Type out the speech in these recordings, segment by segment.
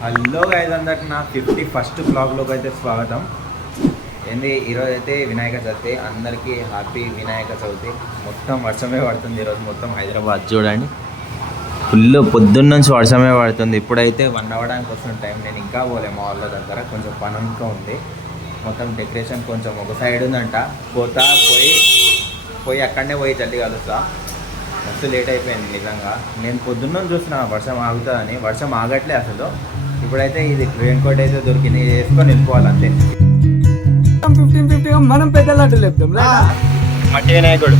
Hello guys, అందరికి నా 51st బ్లాగ్లోకి అయితే స్వాగతం. ఏంది ఈరోజు అయితే వినాయక చవితి, అందరికీ హ్యాపీ వినాయక చవితి. మొత్తం వర్షమే పడుతుంది ఈరోజు, మొత్తం హైదరాబాద్ చూడండి ఫుల్ పొద్దున్న నుంచి వర్షమే పడుతుంది. ఇప్పుడైతే 1 అవ్వడానికి వస్తున్న టైం. నేను ఇంకా పోలే మా వాళ్ళ దగ్గర, కొంచెం పని ఇంకా ఉంది. మొత్తం డెకరేషన్ కొంచెం ఒక సైడ్ ఉందంట, పోయి అక్కడనే పోయి జల్దీ కలుస్తా. మస్తు లేట్ అయిపోయింది నిజంగా. నేను పొద్దున్న చూసిన వర్షం ఆగుతుందని, వర్షం ఆగట్లే అసలు. ఇప్పుడైతే ఇది రెయిన్ కోట్ అయితే దొరికింది, వేసుకొని వెళ్ళిపోవాలి అంతే. 50-50 మనం పెద్ద లడ్డు లేపుతాం. మట్టి వినాయకుడు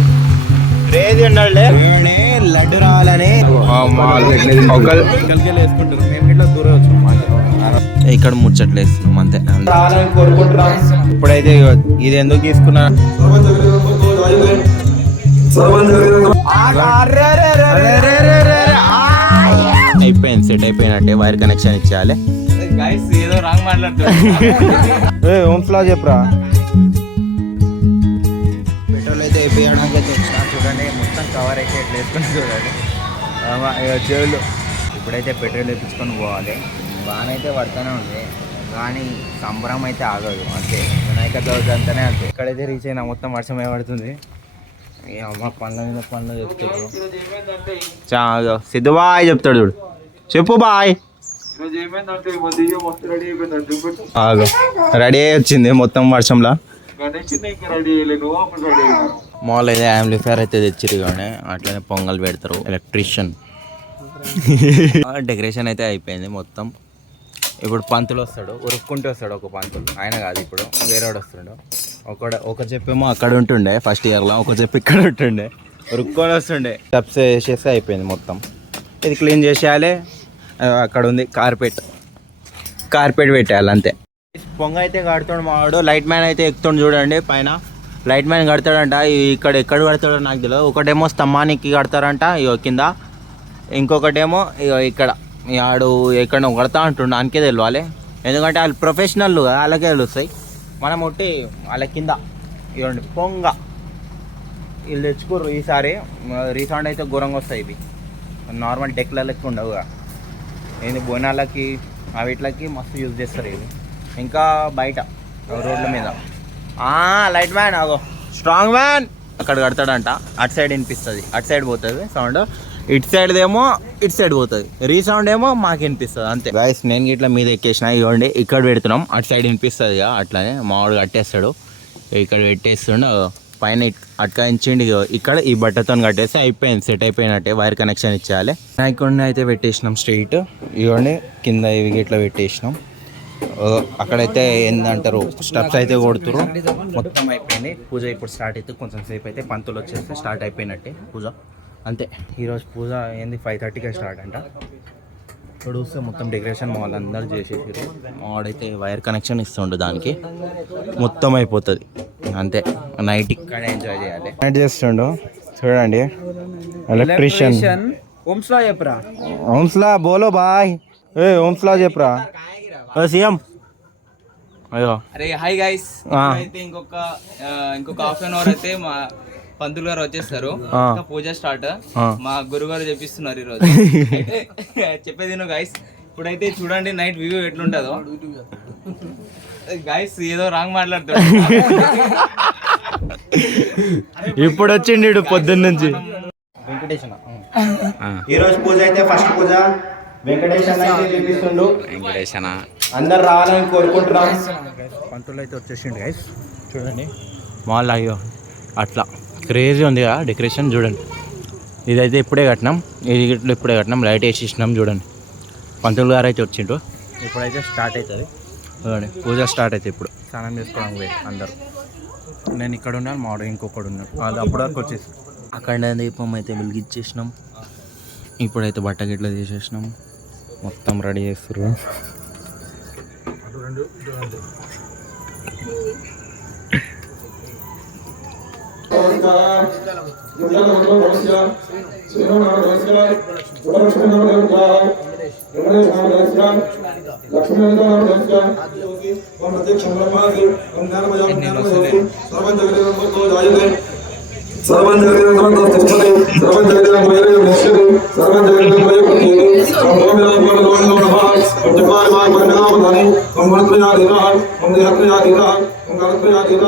క్రేజీ ఉన్నాడులే. లడ్డు రావాలని వేసుకుంటారు. మేము ఇట్లా దూరం వచ్చాం, ఇక్కడ ముచ్చట్లు వేస్తున్నాం అంతే. రావాలని కోరుకుంటున్నాం. ఇప్పుడైతే ఇది ఎందుకు తీసుకున్నా, అయిపోయింది, సెట్ అయిపోయినట్టే. వైర్ కనెక్షన్ ఇచ్చేయాలి. ఏదో రాంగ్ మాట్లాడుతున్నా. ఓమ్స్లా చెప్పురా. పెట్రోల్ అయితే అయిపోయడానికి అయితే చూడండి, మొత్తం కవర్ అయితే ఎట్లా వేసుకొని చూడండి చెవులు. ఇప్పుడైతే పెట్రోల్ వేపించుకొని పోవాలి. బాగానైతే పడుతూనే ఉంది, కానీ సంబరం అయితే ఆగదు అంతే. వినాయక చవితి అంతనే అంతే. ఇక్కడైతే రీచ్ అయినా మొత్తం వర్షమే పడుతుంది. అమ్మ పండ్ల మీద పండ్లు చెప్తాడు. సిద్ధు బాయ్ చెప్తాడు చూడు. చెప్పు బాయ్. రెడీ అయ్యి వచ్చింది మొత్తం వర్షంలో. మాల్ అయితే యాంప్లిఫైర్ అయితే తెచ్చిరు, కానీ అట్లనే పొంగల్ పెడతారు. ఎలక్ట్రీషియన్ డెకరేషన్ అయితే అయిపోయింది మొత్తం. ఇప్పుడు పంతులు వస్తాడు, ఉరుక్కుంటూ వస్తాడు. ఒక పంతులు ఆయన కాదు, ఇప్పుడు వేరేవాడు వస్తాడు. ఒక చెప్పేమో అక్కడ ఉంటుండే ఫస్ట్ ఇయర్లో, ఒక చెప్పు ఇక్కడ ఉంటుండే. ఉరుక్కొని వస్తుండే. స్టెప్స్ వేసేస్తే అయిపోయింది మొత్తం. ఇది క్లీన్ చేసేయాలి. అక్కడ ఉంది కార్పెట్ పెట్టేయాలి అంతే. పొంగ అయితే కడుతాడు మావాడు. లైట్ మ్యాన్ అయితే ఎక్కుతాడు చూడండి పైన. లైట్ మ్యాన్ కడతాడంట. ఇక్కడ ఎక్కడ కడతాడో నాకు తెలియదు. ఒకటేమో స్తంభానికి కడతారంట ఇగో కింద, ఇంకొకటేమో ఇక్కడ ఆడు ఎక్కడ కడతా అంటుండ. దానికే తెలియాలి, ఎందుకంటే వాళ్ళు ప్రొఫెషనల్, వాళ్ళకే తెలుస్తాయి. మనం ఒకటి వాళ్ళ కింద ఇవ్వండి పొంగ వీళ్ళు తెచ్చుకోరు. ఈసారి రీసౌండ్ అయితే ఘోరంగా వస్తాయి. ఇవి నార్మల్ డెక్ల లెక్క ఉండవుగా. ఏంది బోనాలకి వీటికి మస్తు యూజ్ చేస్తారు ఇవి. ఇంకా బయట రోడ్ల మీద లైట్ మ్యాన్ ఆగో స్ట్రాంగ్ మ్యాన్ అక్కడ కడతాడంట. అటు సైడ్ వినిపిస్తుంది, అటు సైడ్ పోతుంది సౌండ్. ఇటు సైడ్దేమో ఇటు సైడ్ పోతుంది. రీసౌండ్ ఏమో మాకు వినిపిస్తుంది అంతే. గాయస్ నేను ఇట్లా మీద ఎక్కేసిన, ఇవ్వండి ఇక్కడ పెడుతున్నాం. అటు సైడ్ వినిపిస్తుంది అట్లానే. మావాడు కట్టేస్తాడు, ఇక్కడ పెట్టేస్తుండ పైన అట్కాయించండి. ఇక్కడ ఈ బట్టతో కట్టేస్తే అయిపోయింది, సెట్ అయిపోయినట్టే. వైర్ కనెక్షన్ ఇచ్చేయాలి. నాయకుడిని అయితే పెట్టేసినాం స్ట్రైట్. ఇవ్వండి కింద ఇవి ఇట్లా పెట్టేసినాం. అక్కడైతే ఏందంటారు స్టెప్స్ అయితే కొడుతురు. మొత్తం అయిపోయింది. పూజ ఇప్పుడు స్టార్ట్ అయితే కొంచెం సేపు అయితే పంతులు వచ్చేస్తే స్టార్ట్ అయిపోయినట్టే పూజ అంతే. ఈరోజు పూజ ఏంది 5:30కే స్టార్ట్ అంట. ఇప్పుడు చూస్తే మొత్తం డెకరేషన్ మా వాళ్ళందరూ చేసేసారు. మావాడైతే వైర్ కనెక్షన్ ఇస్తుండు, దానికి మొత్తం అయిపోతుంది అంతే. నైట్ ఇక్కడ ఎంజాయ్ చేయాలి. నైట్ చేస్తుండు చూడండి. ఎలక్ట్రీషియన్ ఓమ్స్లా చెప్పరా. ఓమ్స్లా బోలో బాయ్. ఓమ్స్లా చెప్పరా సీఎం. అయ్యో అరే హాయ్ గైస్. అయితే ఇంకొక హాఫ్ అన్ అవర్ అయితే మా పంతులు గారు వచ్చేస్తారు. పూజ స్టార్ట్. మా గురుగారు చెప్పిస్తున్నారు ఈరోజు. చెప్పేది గైస్. ఇప్పుడైతే చూడండి నైట్ వ్యూ ఎట్లుంటుందో. గైస్ ఏదో రాంగ్ మాట్లాడుతాడు. ఇప్పుడు వచ్చిండు పొద్దున్న నుంచి. వెంకటేశ్వర ఈరోజు పూజ అయితే ఫస్ట్ పూజ వెంకటేశ్వర అయితే చూపిస్తుండు. వెంకటేశ్వర అందరు రావాలని కోరుకుంటున్నాం. పంతులు అయితే వచ్చేసిండు గైస్ చూడండి. మాల్ అయ్యో అట్లా క్రేజీ ఉంది కదా డెకరేషన్ చూడండి. ఇదైతే ఇప్పుడే కట్టినాం, ఇది ఇప్పుడే కట్టినాం. లైట్ వేసేసినాం చూడండి. పంతులు గారు అయితే వచ్చిండు. ఇప్పుడైతే స్టార్ట్ అవుతుంది చూడండి. పూజ స్టార్ట్ అవుతుంది. ఇప్పుడు స్నానం చేసుకోవడానికి పోయి అందరూ. నేను ఇక్కడ ఉన్నాను, మా వాడు ఇంకొకడు ఉన్నాడు. వాళ్ళు అప్పటి వరకు వచ్చేసి అక్కడ దీపం అయితే వెలిగించేసినాం. ఇప్పుడైతే బట్ట గిట్ల తీసేసినాం. మొత్తం రెడీ చేస్తారు. సర్వం జగదేవం తిష్టతి సర్వం జగదేవం వైరయం నశ్యతి సర్వం జగదేవం వైరయం నమః ఉజ్జపాయ మార్గనామధాని ఓం గణత్రయాధీత ఓం దేహత్రయాధీత ఓం కాలత్రయాధీత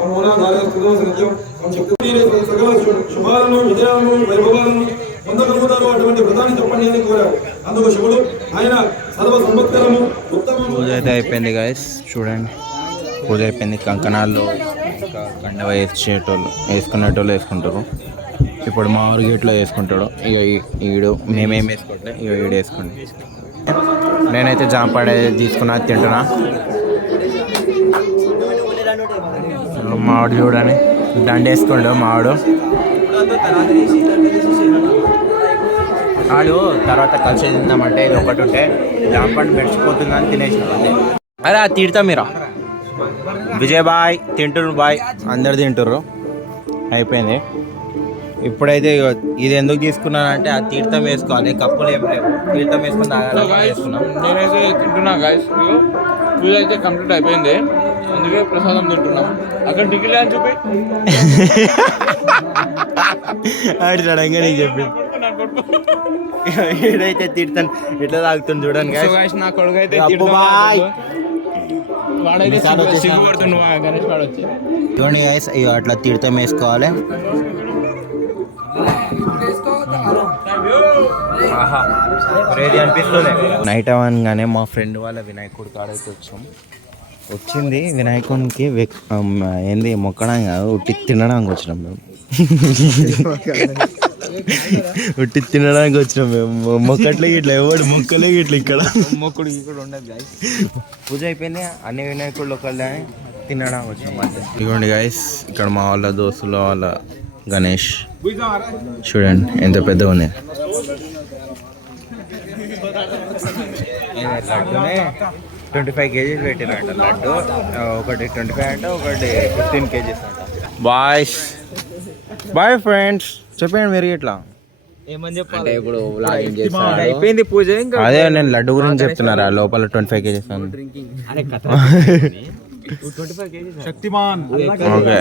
ఓం మూలాధార స్థితం సత్యం ఓం శక్తి సకల శుభాలను విజయాలను వైభవాలను పొందగలుగుతారు అటువంటి వ్రతాన్ని చెప్పండి అని కోరాడు. అందుకు శివుడు ఆయన సర్వ సంపత్కరము ఉత్తమము. పూజ అయితే అయిపోయింది గాయస్, చూడండి పూజ అయిపోయింది. కంకణాల్లో ఇంకా కండవ వేసుకునేటోళ్ళు వేసుకుంటారు. ఇప్పుడు మా ఊరు గేట్లో వేసుకుంటాడు. ఇక ఈడు మేమేం వేసుకోవట్లే, ఇక ఈడు వేసుకోండి. నేనైతే జాంపాడే తీసుకున్నా, తింటున్నా. మావాడు చూడని దండ వేసుకోండు. మావాడు ఆడు తర్వాత కలిసి తిందామంటే ఇది ఒకటి ఉంటే జాంపండు మెడిచిపోతుందని తినేసినాం. అరే అది తిడతా మీరా. విజయ్ బాయ్ తింటుర్రు, బాయ్ అందరు తింటుర్రు. అయిపోయింది. ఇప్పుడైతే ఇది ఎందుకు తీసుకున్నానంటే ఆ తీర్థం వేసుకోవాలి, కప్పులు ఏం లేవు, తీర్థం వేసుకొని తాగాలి వేసుకున్నాం. నేనైతే తింటున్నా గాయస్. పూజ అయితే కంప్లీట్ అయిపోయింది, అందుకే ప్రసాదం తింటున్నాం. అక్కడ టికెట్ అని చూపి ఆడి సడన్గా నీకు చెప్పి ఏడైతే తీర్థం ఎట్లా తాగుతుంది చూడండి guys. నా కొడుకు అయితే వాడైతే సిగ్గుపడుతుండు గణేష్ వాడు వచ్చి. చూడండి guys, అట్లా తీర్థం వేసుకోవాలి. నైట్ అవ్వగానే మా ఫ్రెండ్ వాళ్ళ వినాయకుడి కాడైతే వచ్చింది. వినాయకునికి ఏంది మొక్కడం కాదు, ఉట్టి తినడానికి వచ్చినాం మేము. ఉట్టి తినడానికి వచ్చినాం మేము. మొక్కట్లే ఇట్లా ఎవడు మొక్కలే ఇట్లా ఇక్కడ మొక్కుడు ఇక్కడ ఉండదు. పూజ అయిపోయింది, అన్ని వినాయకుళ్ళు ఒకళ్ళే తినడానికి వచ్చినాం అంతే. ఇదిగోండి గాయస్, ఇక్కడ మా వాళ్ళ దోస్తుల వాళ్ళ గణేష్ చూడండి ఎంత పెద్దగా ఉంది. లడ్డునే 25 kgs పెట్టిరంట. లడ్డు ఒకటి 25 అంట, ఒకటి 15 kgs అంట. బాయ్స్ బాయ్ ఫ్రెండ్స్, చెప్పండి మీరు ఇట్లా ఏమని చెప్పాలి ఇప్పుడు వ్లాగింగ్ చేస్తారు. అయిపోయింది పూజ. ఇంకా అదే నేను లడ్డు గురించి చెప్తున్నారా, లోపల 25 kgs శక్తిమాన్ ఓకే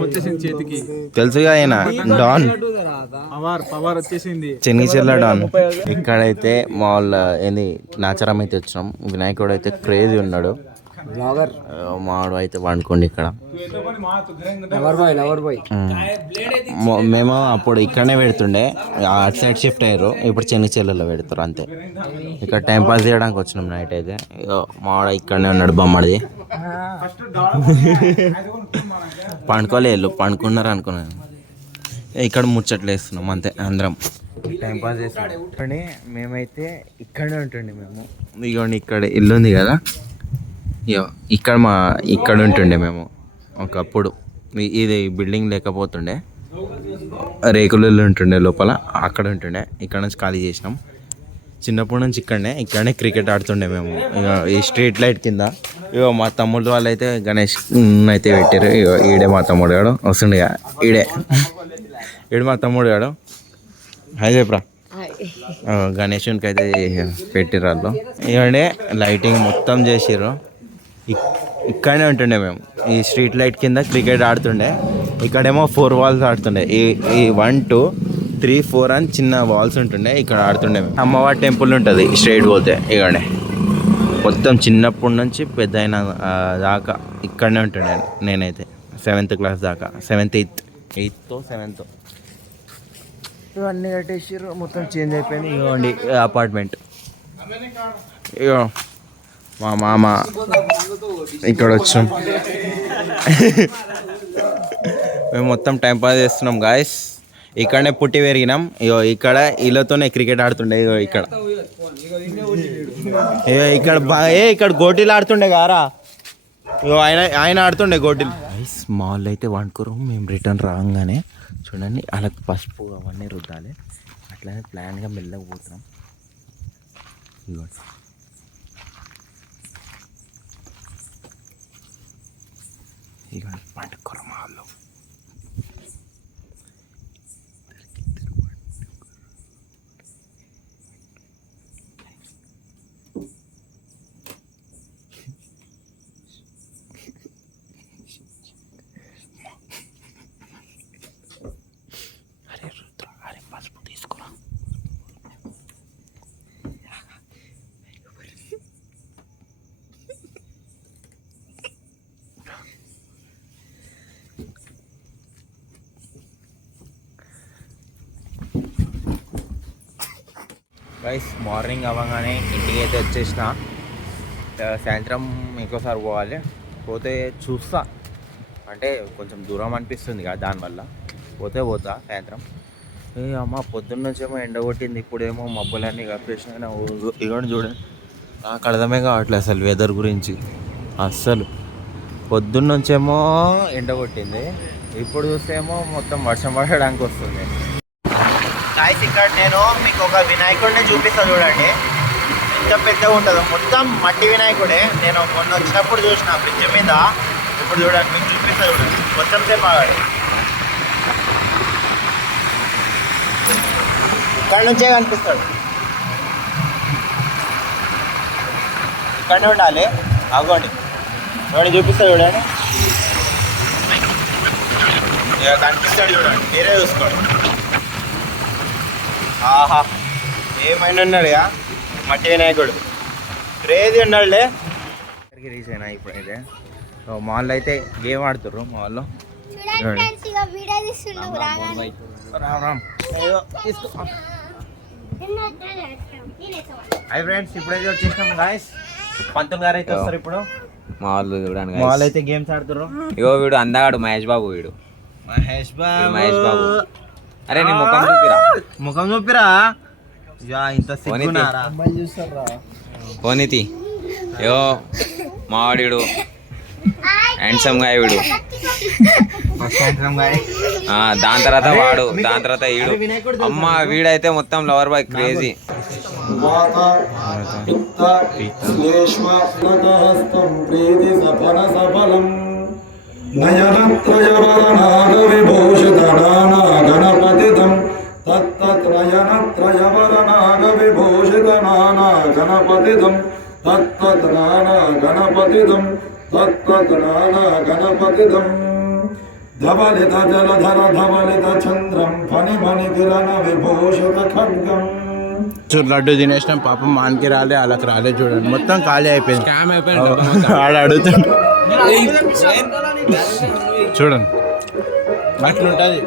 వచ్చేసింది చేతికి, తెలుసుగా ఆయన డాన్, పవర్ వచ్చేసింది. చెన్నిచెల్ల డాన్. ఇక్కడైతే మా వాళ్ళ ఏంది నాచారం అయితే వచ్చినాం. వినాయకుడు అయితే క్రేజీ ఉన్నాడు. మావాడు అయితే వండుకోండి ఇక్కడ. మేము అప్పుడు ఇక్కడనే పెడుతుండే, అటు సైడ్ షిఫ్ట్ అయ్యారు, ఇప్పుడు చెన్నిచెల్లలో పెడతారు అంతే. ఇక్కడ టైం పాస్ చేయడానికి వచ్చినాం నైట్ అయితే. మావాడు ఇక్కడనే ఉన్నాడు బొమ్మడిది. పండుకోలేదు, పండుకున్నారు అనుకున్నాను. ఇక్కడ ముచ్చట్లు వేస్తున్నాం అంతే, అందరం టైం పాస్ చేస్తున్నాం. మేమైతే ఇక్కడనే ఉంటుండే మేము. ఇదిగోండి ఇక్కడ ఇల్లు ఉంది కదా, ఇక్కడ ఉంటుండే మేము ఒకప్పుడు. ఇది బిల్డింగ్ లేకపోతుండే, రేకులు ఉంటుండే లోపల, అక్కడ ఉంటుండే. ఇక్కడ నుంచి ఖాళీ చేసినాం. చిన్నప్పటి నుంచి ఇక్కడనే క్రికెట్ ఆడుతుండే మేము. ఇక ఈ స్ట్రీట్ లైట్ కింద ఇక మా తమ్ముడు వాళ్ళు అయితే గణేష్ అయితే పెట్టారు. ఇక ఈడే మా తమ్ముడు గాడు వస్తుండేగా, ఈడు మా తమ్ముడు గాడు. హాయ్ చెప్పరా. గణేషునికి అయితే పెట్టిర్రు వాళ్ళు. ఇక్కడే లైటింగ్ మొత్తం చేసిర్రు. ఇక్కడనే ఉంటుండే మేము, ఈ స్ట్రీట్ లైట్ కింద క్రికెట్ ఆడుతుండే. ఇక్కడేమో 4 వాల్స్ ఆడుతుండే. ఈ 1 2 3 4 అని చిన్న వాల్స్ ఉంటుండే, ఇక్కడ ఆడుతుండే మేము. అమ్మవారి టెంపుల్ ఉంటుంది స్ట్రైట్ పోతే. ఇక్కడే మొత్తం చిన్నప్పటి నుంచి పెద్ద అయిన దాకా ఇక్కడనే ఉంటుండే నేనైతే. 7th క్లాస్ దాకా, 7th 8th 7th. ఇవన్నీ కట్టేసారు, మొత్తం చేంజ్ అయిపోయింది. ఇవ్వండి అపార్ట్మెంట్. ఇగో మా మామ ఇక్కడ వచ్చాం. మేము మొత్తం టైం పాస్ చేస్తున్నాం గాయస్. ఇక్కడనే పుట్టి పెరిగినాం. ఇగో ఇక్కడ వీళ్ళతోనే క్రికెట్ ఆడుతుండే. ఇగో ఇక్కడ ఇక్కడ గోటీలు ఆడుతుండే కారా. ఇగో ఆయన ఆడుతుండే గోటీలు. మాల్ అయితే వండుకోరు. మేము రిటర్న్ రాగానే చూడండి అలా పసుపు అవన్నీ రుద్దాలి. అట్లనే ప్లాన్గా మెల్లగా పోతున్నాం. ఇగో ఇక పండుకోరు మా వాళ్ళు. గైస్ మార్నింగ్ అవ్వగానే ఇంటికి అయితే వచ్చేసిన. సాయంత్రం ఇంకోసారి పోవాలి. పోతే చూస్తా, అంటే కొంచెం దూరం అనిపిస్తుంది కదా దానివల్ల. పోతా సాయంత్రం. అమ్మ పొద్దున్న నుంచేమో ఎండ కొట్టింది, ఇప్పుడేమో మబ్బులన్నీ కప్పేసిన. ఇగోండి చూడండి, నాకు అర్థమే కావట్లేదు అసలు వెదర్ గురించి. అస్సలు పొద్దున్న నుంచేమో ఎండ కొట్టింది, ఇప్పుడు చూస్తేమో మొత్తం వర్షం పడడానికి వస్తుంది. గాయ్స్ ఇక్కడ నేను మీకు ఒక వినాయకుడిని చూపిస్తా చూడండి, ఎంత పెద్దగా ఉంటుందో. మొత్తం మట్టి వినాయకుడే. నేను మొన్న వచ్చినప్పుడు చూసిన బ్రిడ్జ్ మీద. ఇప్పుడు చూడండి, మీకు చూపిస్తా చూడండి, మొత్తం సేపు ఆగాడు. ఇక్కడ నుంచే కనిపిస్తాడు, ఇక్కడనే ఉండాలి. అగోండి చూడండి, చూపిస్తా చూడండి, ఇక కనిపిస్తాడు చూడండి, మీరే చూసుకోండి. ఆహా, ఏమైనా ఉన్నాడుగా మట్టి వినాయకుడు, క్రేజీ ఉన్నాడులే. రీచ్ అయినా ఇప్పుడైతే మాల్లో అయితే గేమ్ ఆడుతుర్రు. మాల్లో రామ్ హాయ్ ఫ్రెండ్స్, ఇప్పుడైతే వచ్చేసినాం గాయస్. పంతులు గారు అయితే వస్తారు ఇప్పుడు. మా వాళ్ళు చూడండి మాల్ అయితే గేమ్స్ ఆడుతుర్రు. ఇగో వీడు అందగాడు మహేష్ బాబు. వీడు మహేష్ బాబు. అరే నీ ముఖం చూపిరా, ముఖం చూపిరా. ఇంత సిగ్గునారా పోనీతి. యో మావాడు హ్యాండ్సమ్ గా వీడు. దాని తర్వాత వాడు, దాని తర్వాత వీడు. అమ్మ వీడైతే మొత్తం లవర్ బాయ్, క్రేజీ. గణపతిదం తత్తత్నయనత్రయవరనాగవిభూషితనానా గణపతిదం తత్తత్నానా గణపతిదం తత్తత్నానా గణపతిదం ధవలిత జలధర ధవలిత చంద్రం ఫణిమణి కిరణ విభూషిత ఖడ్గం. లడ్డు తినేసినాం, పాపం మానికి రాలే, వాళ్ళకి రాలే. చూడండి మొత్తం ఖాళీ అయిపోయింది. ఆడ అడుగుతాడు చూడండి, అట్లుంటుంది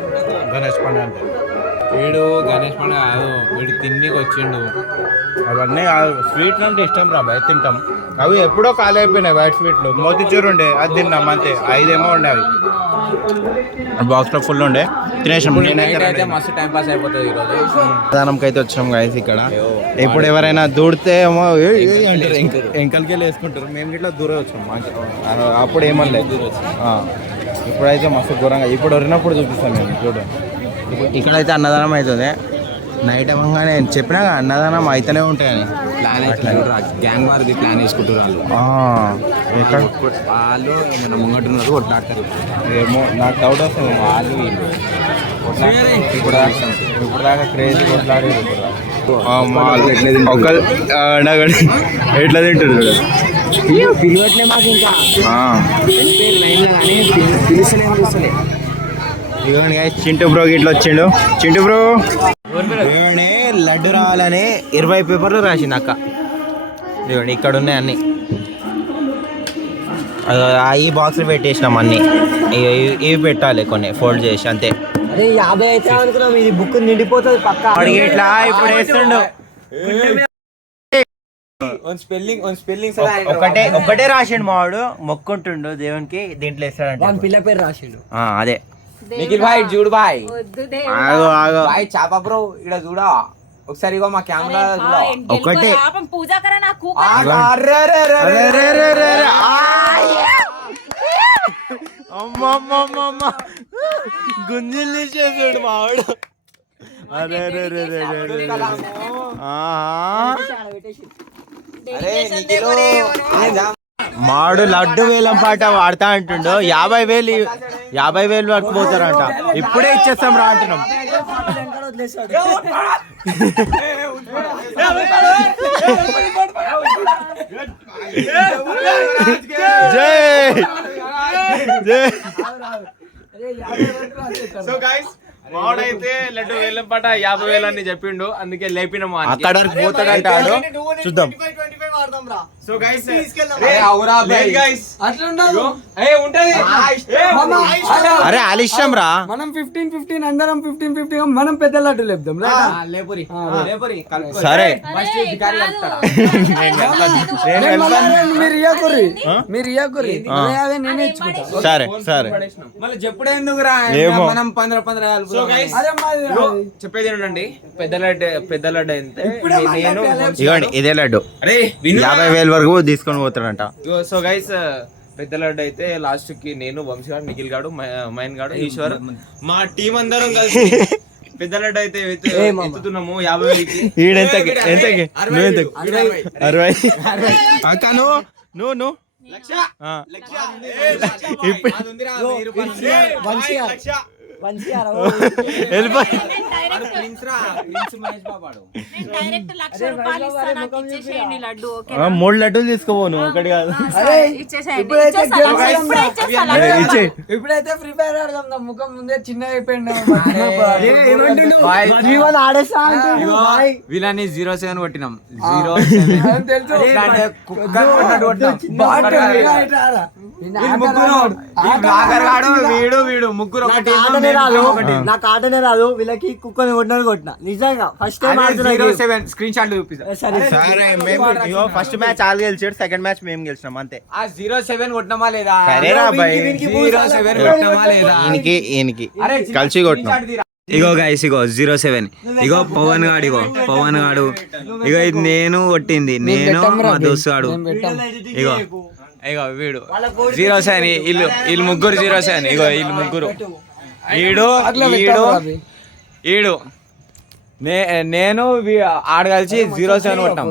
గణేష్ పండుగ అంటే. వీడు గణేష్ పండుగ కాదు, వీడు తిండికి వచ్చిండు. అవన్నీ స్వీట్ అంటే ఇష్టం రా, బయట తింటాం. అవి ఎప్పుడో ఖాళీ అయిపోయినాయి. వైట్ స్వీట్లు మోతిచూరు ఉండే, అది తిన్నాం అంతే. 5 ఏమో ఉండే, అవి బాక్స్లో ఫుల్ ఉండే, తినేసాం. అయితే మస్తు టైం పాస్ అయిపోతుంది ఈరోజు. దానంకి అయితే వచ్చాం గాయస్ ఇక్కడ. ఇప్పుడు ఎవరైనా దూడితే ఏమో ఎంకలకి వేసుకుంటారు. మేము ఇట్లా దూరం వచ్చాం, అప్పుడు ఏమనలేదు. ఇప్పుడైతే మస్తు ఘోరంగా. ఇప్పుడు వరినప్పుడు చూపిస్తాం మేము. చూడండి ఇక్కడైతే అన్నదానం అవుతుంది. నైట్ అవ్వగానే చెప్పినా అన్నదానం అయితేనే ఉంటాయని ప్లాన్ గ్యాంగ్ వారిది ప్లాన్ వేసుకుంటారు వాళ్ళు. వాళ్ళు ఏమైనా ముంగట్టున్నారు, కొట్లాడతారు. ఏమో నాకు డౌట్ వస్తుంది. వాళ్ళు ఇప్పుడు దాకా క్రేజీ కొట్లాడి ఎట్లా తింటారు పిలవట్లే మాకు ఇంకా ఇదిగోండి చింటూ బ్రో ఇట్లా వచ్చిండు. చింటూ బ్రో ఇదిగోండి లడ్డు రావాలని 20 పేపర్లు రాసింది అక్క. ఇదిగోండి ఇక్కడ ఉన్నాయి అన్ని. ఈ బాక్స్లు పెట్టేసినాం అన్ని. ఇవి పెట్టాలి కొన్ని ఫోల్డ్ చేసి అంతే. అదే 50 అయితే అనుకున్నాం, ఇది బుక్ నిండిపోతుంది పక్క. అడిగి ఇట్లా ఇప్పుడు వేస్తుండు. ఒకటే రాసిండు మావాడు, మొక్కుంటుండు దేవునికి. దీంట్లో వేస్తాడంటే పిల్ల పేరు రాసిండు. అదే నిఖిల్ భాయ్ చూడు భాయ్, ఆగో ఆగో భాయ్ చాపా బ్రో ఇక్కడ చూడా ఒకసారి. ఇగో మా కెమెరా చూడా ఒకటే. पूजा करा ना खूब అమ్మమ్మమ్మ గుంజిల్ చేసాడు మావాడు. అరే మాడు లడ్డు వేలం పాట వాడతా అంటుండు. 50,000 వరకు పోతారంట. ఇప్పుడే ఇచ్చేస్తాం రా అంటున్నాం. జై జై. సో గైస్ మావాడైతే లడ్డు వేలం పాట 50,000 అని చెప్పిండు, అందుకే లేపినాము. అక్కడ వరకు పోతాడంటాడు, చూద్దాం. సో గైస్ అరే ఆలిష్టం రా. మనం 15 అందరం 15 మనం పెద్ద లడ్డు లేపుదాం సరే మీరు ఇయ్యకుర్రి మీరు ఇయ్యకుర్రి నేనే ఇచ్చుకుంటా. సరే సరే మళ్ళీ చెప్పుడే ఎందుకురా ఏమో. మనం 15 సో గైస్ అరే మాది చెప్పేది ఏంటండి, పెద్ద లడ్డు అయితే నేను ఇవ్వండి ఇదే లడ్డు అరే విను 50,000 వరకు తీసుకొని పోతాడంట. సో గైస్ పెద్ద లడ్డు అయితే లాస్ట్ కి నేను వంశీ గాడు, నిఖిల్ గాడు, మైన్ గాడు, ఈశ్వర్ మా టీం అందరం కలిసి పెద్ద లడ్డు అయితే ఎత్తుతున్నాము 50,000కి. ఈడెంతకి ఎంతకి నువ్వు ఎంతకి 60 అక్క నువ్వు వెళ్ళిపోయి మూడు లడ్డూలు తీసుకోపోను ఒకటి కాదు. ఇప్పుడైతే ఫ్రీ ఫైర్ ఆడదాం. నా ముఖం ముందే చిన్న అయిపోయింది. ఆడేస్తా వీళ్ళని 07 కొట్టినాం. వీడు ముగ్గురు నాకు ఆటనే రాదు. వీళ్ళకి కుక్కని కొట్టిన కొట్టిన నిజంగా ఫస్ట్ టైం స్క్రీన్ షాట్ చూపిస్తా. సరే ఫస్ట్ మ్యాచ్ వాళ్ళు గెలిచాడు, సెకండ్ మ్యాచ్ మేము గెలిచినాం అంతే. ఆ 07 కొట్టినామా లేదా? సరేరా బాయ్ 07 కొట్టినామా లేదా? ఈయనకి కలిసి కొట్టినాం. ఇగో గైస్ ఇగో 07 ఇగో పవన్ గాడు ఇగో ఇది నేను కొట్టింది, నేను మా దోస్తు గాడు. ఇగో ఇగో వీడు 07 వీళ్ళు ముగ్గురు 07 ఇగో వీళ్ళు ముగ్గురు ఈడు నేను ఆడ కలిసి 07 కొట్టాం.